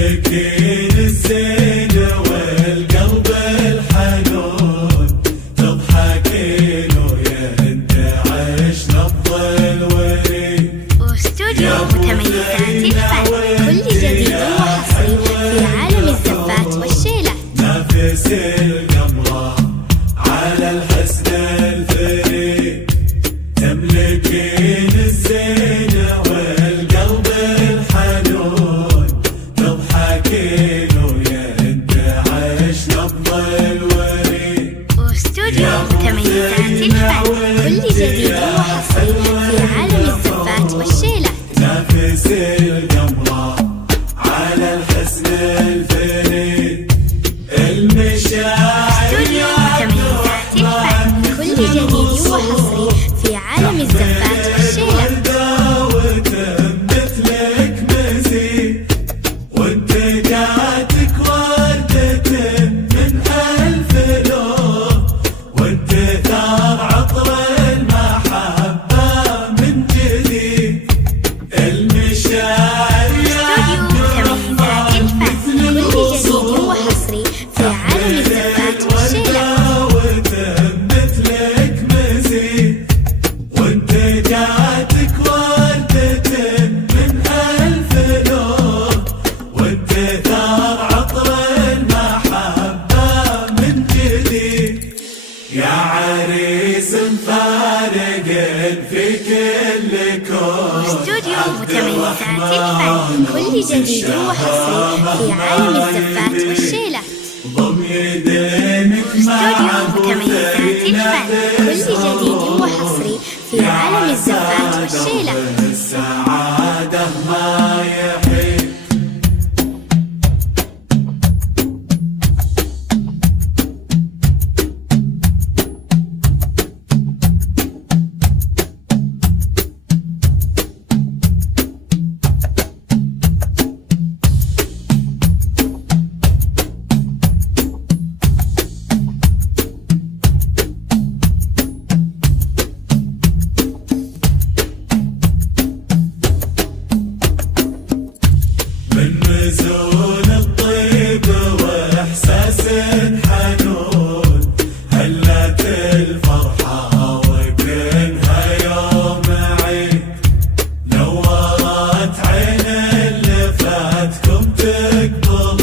تملكين الزين والقلب الحنون، تضحكين ويا انت عيش نبض الوريد. واستوديو متميزات الفن، كل جديد وحصري في عالم الزفات والشيلات. نفس القمرة على الحسن الفريد، تملكين الزين والقلب الحنون، تضحكين ويا انت عيش نبض الوريد. واستوديو متميزات الفن، كل جديد وحصري في عالم الزفات والشيلات. نفس القمرة على الحسن الفريد، المشاعر استوديو متميزات الفن، كل جديد وحصري في عالم الزفات والشيلات. وتمت لك مزيد، وانتجاتك وردة من ألف لون، وانت ثار عطر المحبة من جديد. المشاعر استوديو متميزات الفن، كل جديد وحصري في عالم الزفات والشيلات. وتمت لك مزيد، وانتجاتك وردة من ألف لون، وانت ثار عطر المحبة من جديد. يا عريس مفارق في كل كون. استوديو متميزات الفن، كل جديد وحصري في عالم الزفات والشيلات. ضم يدينك استوديو متميزات الفن، كل جديد وحصري في عالم الزفات والشيلات. السعادة ما يحيي. من مزون الطيب واحساس حنون، هلت الفرحة وكنها يوم عيد. نورت عين اللي فاتكم تقبل